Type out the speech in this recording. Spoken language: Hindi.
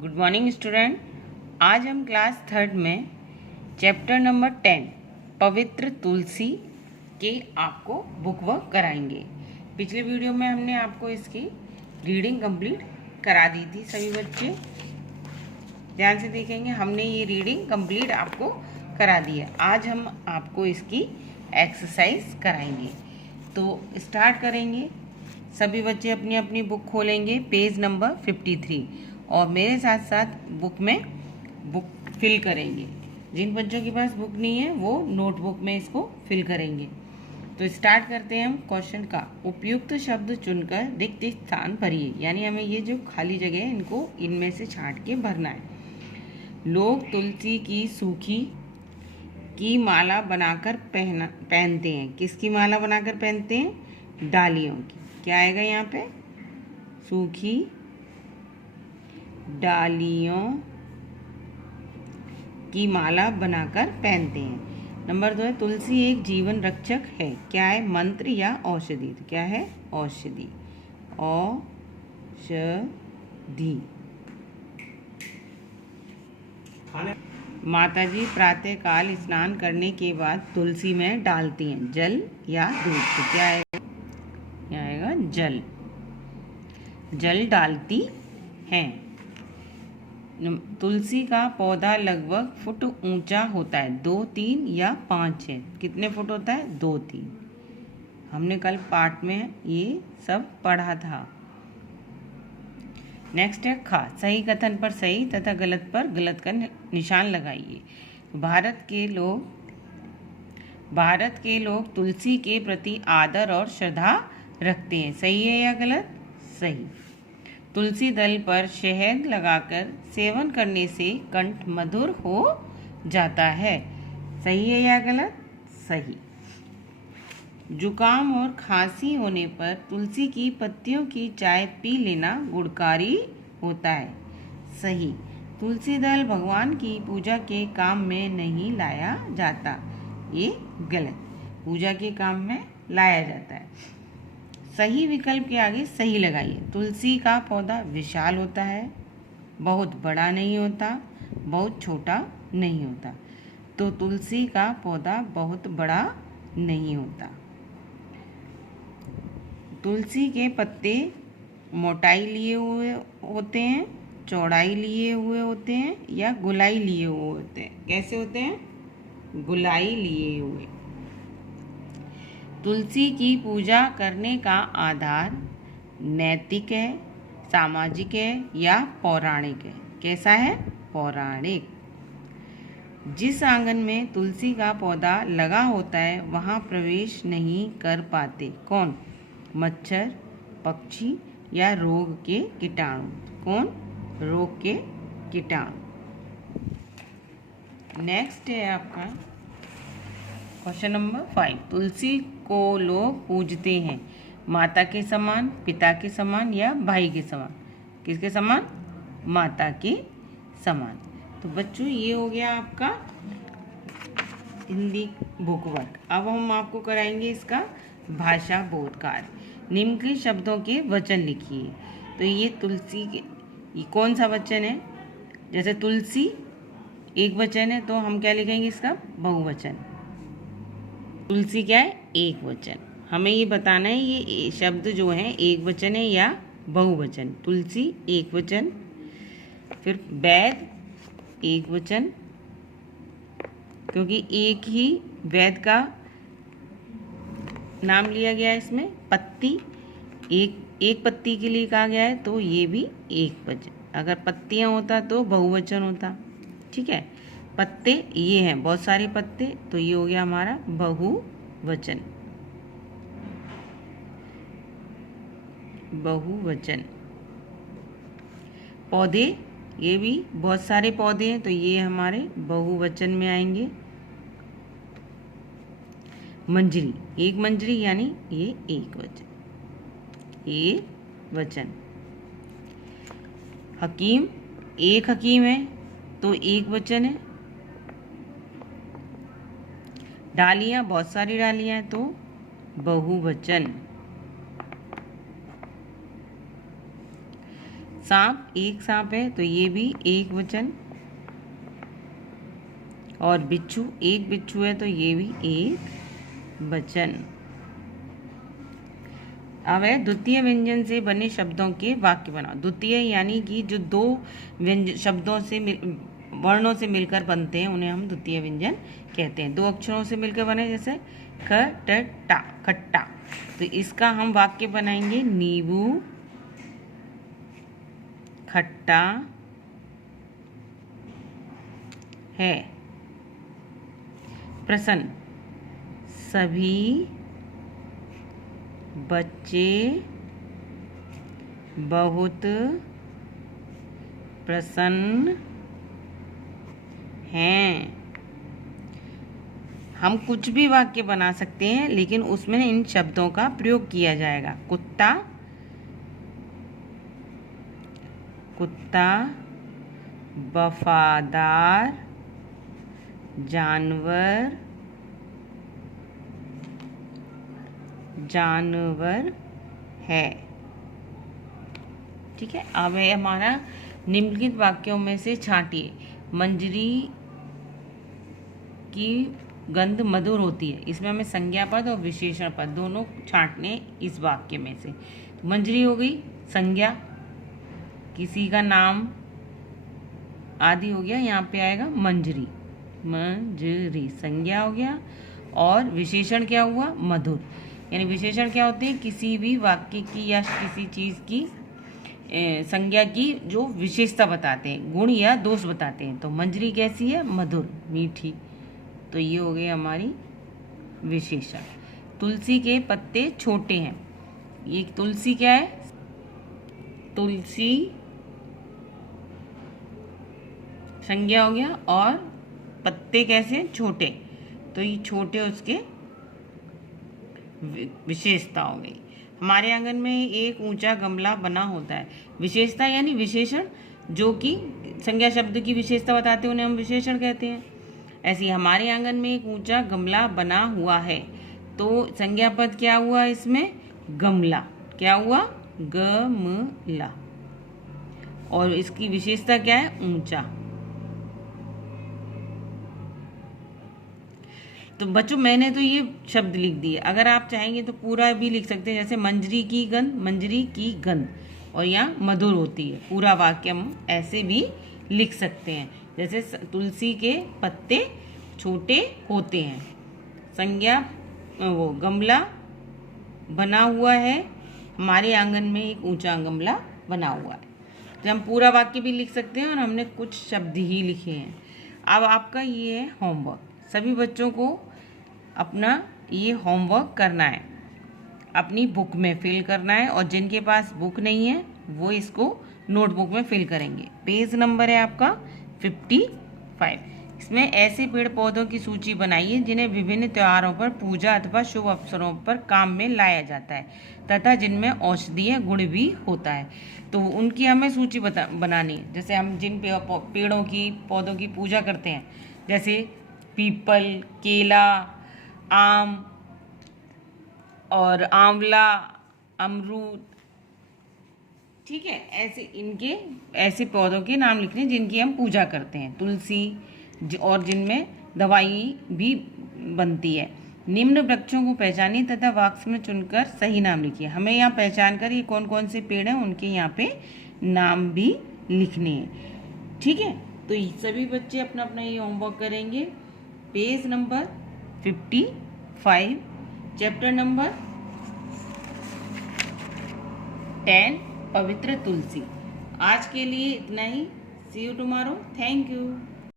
Good morning student. आज हम क्लास थर्ड में चैप्टर नंबर 10 पवित्र तुलसी के आपको बुक वर्क कराएंगे। पिछले वीडियो में हमने आपको इसकी रीडिंग कंप्लीट करा दी थी। सभी बच्चे ध्यान से देखेंगे, हमने ये रीडिंग कंप्लीट आपको करा दी है। आज हम आपको इसकी एक्सरसाइज कराएंगे। तो स्टार्ट करेंगे। सभी बच्चे अपनी अपनी बुक खोलेंगे, पेज नंबर 53, और मेरे साथ साथ बुक फिल करेंगे। जिन बच्चों के पास बुक नहीं है वो नोटबुक में इसको फिल करेंगे। तो स्टार्ट करते हैं हम क्वेश्चन का। उपयुक्त शब्द चुनकर रिक्त स्थान भरिए, यानी हमें ये जो खाली जगह है इनको इनमें से छांट के भरना है। लोग तुलसी की सूखी की माला बनाकर पहनते हैं। किसकी माला बनाकर पहनते हैं? डालियों की। क्या आएगा यहाँ पे? सूखी डालियों की माला बनाकर पहनते हैं। नंबर 2 है तुलसी एक जीवन रक्षक है। क्या है? मंत्र या औषधि। तो क्या है? औषधि। औषधि। माताजी प्रातः काल स्नान करने के बाद तुलसी में डालती हैं जल या दूध। तो क्या आएगा? क्या आएगा? जल। जल डालती हैं। तुलसी का पौधा लगभग फुट ऊंचा होता है। 2, 3 या 5 है। कितने फुट होता है? 2, 3। हमने कल पाठ में ये सब पढ़ा था। नेक्स्ट है खा। सही कथन पर सही तथा गलत पर गलत का निशान लगाइए। भारत के लोग तुलसी के प्रति आदर और श्रद्धा रखते हैं। सही है या गलत? सही। तुलसी दल पर शहद लगाकर सेवन करने से कंठ मधुर हो जाता है। सही है या गलत? सही। जुकाम और खांसी होने पर तुलसी की पत्तियों की चाय पी लेना गुणकारी होता है। सही। तुलसी दल भगवान की पूजा के काम में नहीं लाया जाता। ये गलत। पूजा के काम में लाया जाता है। सही विकल्प के आगे सही लगाइए। तुलसी का पौधा विशाल होता है, बहुत बड़ा नहीं होता, बहुत छोटा नहीं होता। तो तुलसी का पौधा बहुत बड़ा नहीं होता। तुलसी के पत्ते मोटाई लिए हुए होते हैं, चौड़ाई लिए हुए होते हैं या गोलाई लिए हुए होते हैं। कैसे होते हैं? गोलाई लिए हुए। तुलसी की पूजा करने का आधार नैतिक है, सामाजिक है या पौराणिक है? कैसा है? पौराणिक। जिस आंगन में तुलसी का पौधा लगा होता है वहाँ प्रवेश नहीं कर पाते। कौन? मच्छर, पक्षी या रोग के कीटाणु। कौन? रोग के कीटाणु। नेक्स्ट है आपका क्वेश्चन नंबर 5। तुलसी को लोग पूजते हैं माता के समान, पिता के समान या भाई के समान। किसके समान? माता के समान। तो बच्चों ये हो गया आपका हिंदी बुक वर्क। अब हम आपको कराएंगे इसका भाषा बोध कार्य। निम्नलिखित शब्दों के वचन लिखिए। तो ये तुलसी के ये कौन सा वचन है? जैसे तुलसी एक वचन है तो हम क्या लिखेंगे? इसका बहुवचन। तुलसी क्या है? एक वचन। हमें ये बताना है ये शब्द जो है एक वचन है या बहुवचन। तुलसी एक वचन, फिर वैद एक वचन, क्योंकि एक ही वैद का नाम लिया गया है इसमें। पत्ती एक पत्ती के लिए कहा गया है तो ये भी एक वचन। अगर पत्तियां होता तो बहुवचन होता। ठीक है। पत्ते ये हैं, बहुत सारे पत्ते, तो ये हो गया हमारा बहुवचन। बहुवचन। पौधे ये भी बहुत सारे पौधे हैं तो ये हमारे बहुवचन में आएंगे। मंजरी एक मंजरी यानी ये एक वचन। एक वचन। हकीम एक हकीम है तो एक वचन है। डालियाँ बहुत सारी डालियाँ हैं तो बहुवचन। सांप, एक सांप है तो ये भी एक वचन, और बिच्छू, एक बिच्छू है तो ये भी एक वचन। अब है द्वितीय व्यंजन से बने शब्दों के वाक्य बनाओ। द्वितीय यानी कि जो दो शब्दों से वर्णों से मिलकर बनते हैं उन्हें हम द्वितीय व्यंजन कहते हैं। दो अक्षरों से मिलकर बने, जैसे खट्टा, खट्टा, तो इसका हम वाक्य बनाएंगे नींबू खट्टा है। प्रश्न, सभी बच्चे बहुत प्रसन्न हैं। हम कुछ भी वाक्य बना सकते हैं लेकिन उसमें इन शब्दों का प्रयोग किया जाएगा। कुत्ता, कुत्ता वफादार जानवर, जानवर है। ठीक है। अब है हमारा निम्नलिखित वाक्यों में से छांटिए। मंजरी की गंध मधुर होती है। इसमें हमें संज्ञा पद और विशेषण पद दोनों छांटने इस वाक्य में से। मंजरी हो गई संज्ञा, किसी का नाम आदि हो गया, यहाँ पे आएगा मंजरी, मंजरी संज्ञा हो गया। और विशेषण क्या हुआ? मधुर। यानी विशेषण क्या होते हैं? किसी भी वाक्य की या किसी चीज़ की संज्ञा की जो विशेषता बताते हैं, गुण या दोष बताते हैं। तो मंजरी कैसी है? मधुर, मीठी। तो ये हो गई हमारी विशेषण। तुलसी के पत्ते छोटे हैं। ये तुलसी क्या है? तुलसी संज्ञा हो गया, और पत्ते कैसे? छोटे, तो ये छोटे उसके विशेषता हो गई। हमारे आंगन में एक ऊंचा गमला बना होता है। विशेषता यानी विशेषण, जो कि संज्ञा शब्द की विशेषता बताते हैं उन्हें हम विशेषण कहते हैं। ऐसे ही हमारे आंगन में एक ऊंचा गमला बना हुआ है, तो संज्ञा पद क्या हुआ इसमें? गमला। क्या हुआ? गमला। और इसकी विशेषता क्या है? ऊंचा। तो बच्चों मैंने तो ये शब्द लिख दिए, अगर आप चाहेंगे तो पूरा भी लिख सकते हैं, जैसे मंजरी की गंध, मंजरी की गंध, और यहाँ मधुर होती है। पूरा वाक्य हम ऐसे भी लिख सकते हैं, जैसे तुलसी के पत्ते छोटे होते हैं, संज्ञा वो गमला बना हुआ है, हमारे आंगन में एक ऊंचा गमला बना हुआ है। तो हम पूरा वाक्य भी लिख सकते हैं और हमने कुछ शब्द ही लिखे हैं। अब आपका ये है होमवर्क। सभी बच्चों को अपना ये होमवर्क करना है, अपनी बुक में फिल करना है, और जिनके पास बुक नहीं है वो इसको नोटबुक में फिल करेंगे। पेज नंबर है आपका 55। इसमें ऐसे पेड़ पौधों की सूची बनाइए जिन्हें विभिन्न त्योहारों पर, पूजा अथवा शुभ अवसरों पर काम में लाया जाता है तथा जिनमें औषधीय गुण भी होता है। तो उनकी हमें सूची बनानी है। जैसे हम जिन पेड़ों की पौधों की पूजा करते हैं, जैसे पीपल, केला, आम और आंवला, अमरूद, ठीक है, ऐसे पौधों के नाम लिखने जिनकी हम पूजा करते हैं। तुलसी, और जिनमें दवाई भी बनती है। निम्न वृक्षों को पहचानिए तथा वाक्य में चुनकर सही नाम लिखिए। हमें यहाँ पहचान कर ये कौन कौन से पेड़ हैं उनके यहाँ पे नाम भी लिखने हैं। ठीक है, तो सभी बच्चे अपना अपना ये होमवर्क करेंगे। पेज नंबर 55, चैप्टर नंबर 10, पवित्र तुलसी। आज के लिए इतना ही। सी यू टुमारो। Thank you.